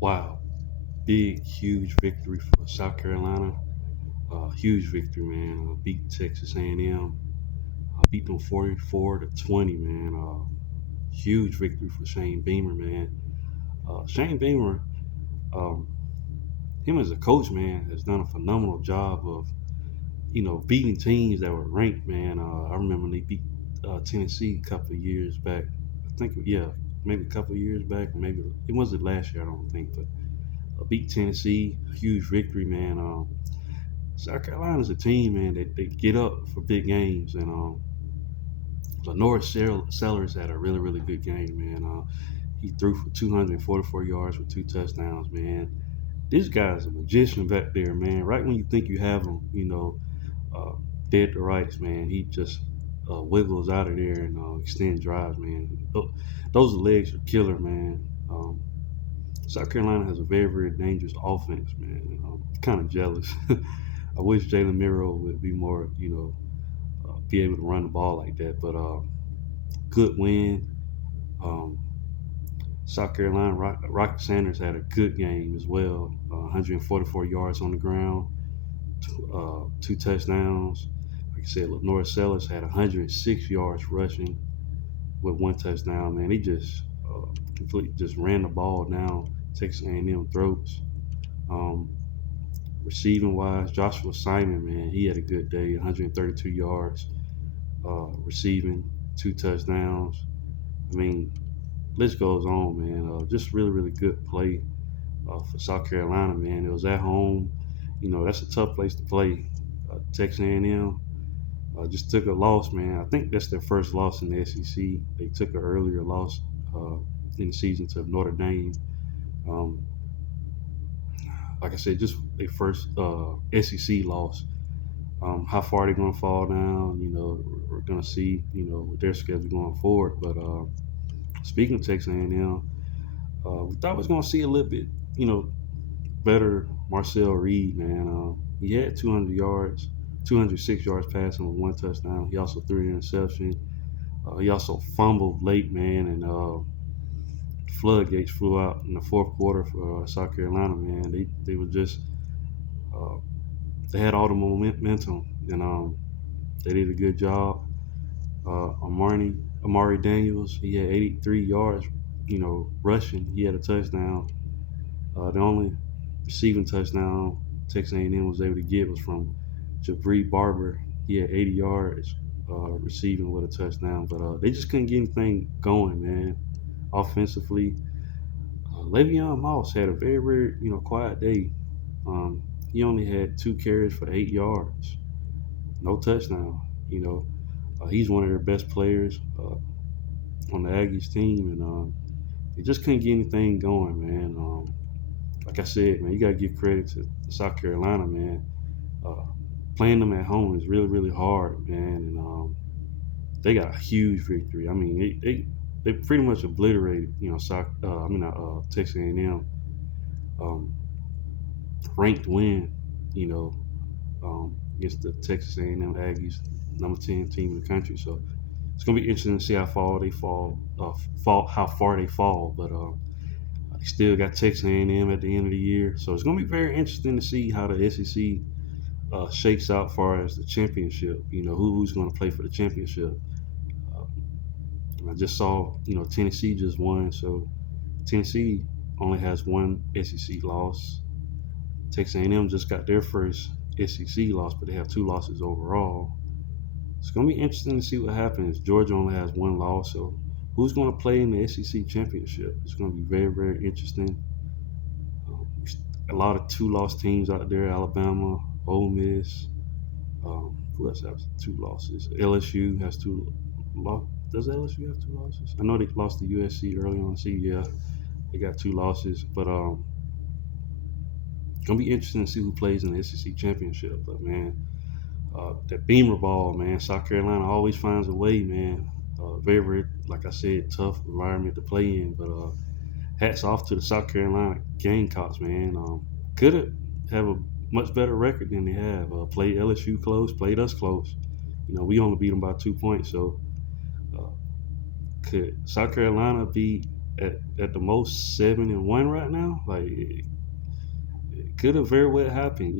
Wow, big, huge victory for South Carolina. Huge victory, man. Beat Texas A&M. Beat them 44-20, man. Huge victory for Shane Beamer, man. Shane Beamer, um, him as a coach, man, has done a phenomenal job of beating teams that were ranked, man. I remember when they beat Tennessee a couple of years back. I think, yeah, maybe a couple of years back, or maybe it wasn't last year. I don't think, but beat Tennessee, huge victory, man. South Carolina's a team, man, that they get up for big games, and Sellers had a really, really good game, man. He threw for 244 yards with two touchdowns, man. This guy's a magician back there, man. Right when you think you have him, uh, dead to rights, man, he just wiggles out of there and extend drives, man. Those legs are killer, man. South Carolina has a very, very dangerous offense, man. Kind of jealous. I wish Jalen Miro would be more, be able to run the ball like that. But good win. Um, South Carolina, Rocket Sanders had a good game as well. 144 yards on the ground, two touchdowns. Like I said, Lenore Sellers had 106 yards rushing with one touchdown. Man, he just completely just ran the ball down Texas A&M throats. Um, Receiving wise, Joshua Simon, man, he had a good day. 132 yards receiving, two touchdowns. I mean, list goes on, man. Just really, really good play for South Carolina, man. It was at home. That's a tough place to play. Texas A&M just took a loss, man. I think that's their first loss in the SEC. They took an earlier loss uh, in the season to Notre Dame. Um, like I said, just their first SEC loss. How far they're going to fall down, we're going to see, with their schedule going forward. But speaking of Texas A&M, we thought we was going to see a little bit, better Marcel Reed, man. He had 200 yards, 206 yards passing with one touchdown. He also threw an interception. He also fumbled late, man, and floodgates flew out in the fourth quarter for South Carolina, man. They were just uh, they had all the momentum, and they did a good job. Amari Daniels, he had 83 yards, rushing. He had a touchdown. The only receiving touchdown Texas A&M was able to get was from Jabri Barber. He had 80 yards receiving with a touchdown, but they just couldn't get anything going, man. Offensively, Le'Veon Moss had a very, very, quiet day. Um, he only had two carries for 8 yards, no touchdown. He's one of their best players on the Aggies team, and they just couldn't get anything going, man. Like I said, man, you got to give credit to South Carolina, man. Uh, Playing them at home is really, really hard, man, and they got a huge victory. I mean, they pretty much obliterated, Texas A&M um, ranked win, you know, against the Texas A&M Aggies, number 10 team in the country. So it's gonna be interesting to see how far they how far they fall. But they still got Texas A&M at the end of the year, so it's gonna be very interesting to see how the SEC shakes out far as the championship. Who's going to play for the championship. Uh, I just saw, Tennessee just won, so Tennessee only has one SEC loss. Texas A&M just got their first SEC loss, but they have two losses overall. It's going to be interesting to see what happens. Georgia only has one loss, so who's going to play in the SEC championship? It's going to be very, very interesting. Um, a lot of two-loss teams out there: Alabama, Ole Miss. Who else has two losses? LSU has two. Does LSU have two losses? I know they lost to USC early on. See, yeah, they got two losses, but it's gonna be interesting to see who plays in the SEC championship. But man, that Beamer ball, man, South Carolina always finds a way, man. Very, very, like I said, tough environment to play in. But hats off to the South Carolina Gamecocks, man. Could have a much better record than they have. Played LSU close, played us close. We only beat them by 2 points. So could South Carolina beat at the most 7-1 right now. Like it could have very well happened.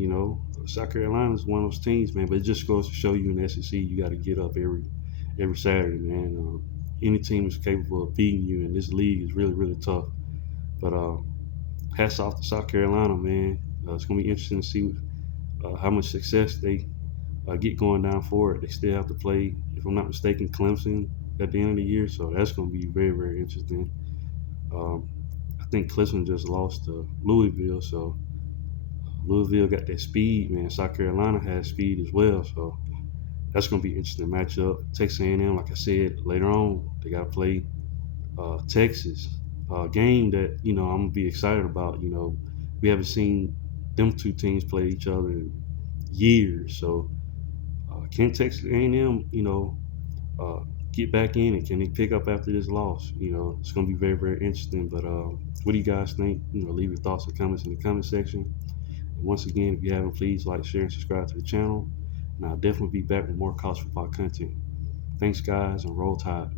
South Carolina is one of those teams, man. But it just goes to show you in the SEC, you got to get up every Saturday, man. Any team is capable of beating you, and this league is really really tough. But hats off to South Carolina, man. It's gonna be interesting to see how much success they get going down forward. They still have to play, if I'm not mistaken, Clemson at the end of the year, so that's going to be very, very interesting. Um, I think Clemson just lost to Louisville, so Louisville got that speed, man. South Carolina has speed as well, so that's going to be an interesting matchup. Texas A&M, like I said, later on they got to play Texas, a game that I'm gonna be excited about. We haven't seen them two teams play each other in years, so can Texas A&M, uh, get back in and can they pick up after this loss? It's going to be very, very interesting. But what do you guys think? Leave your thoughts and comments in the comment section. And once again, if you haven't, please like, share, and subscribe to the channel. And I'll definitely be back with more college football content. Thanks, guys, and roll tide.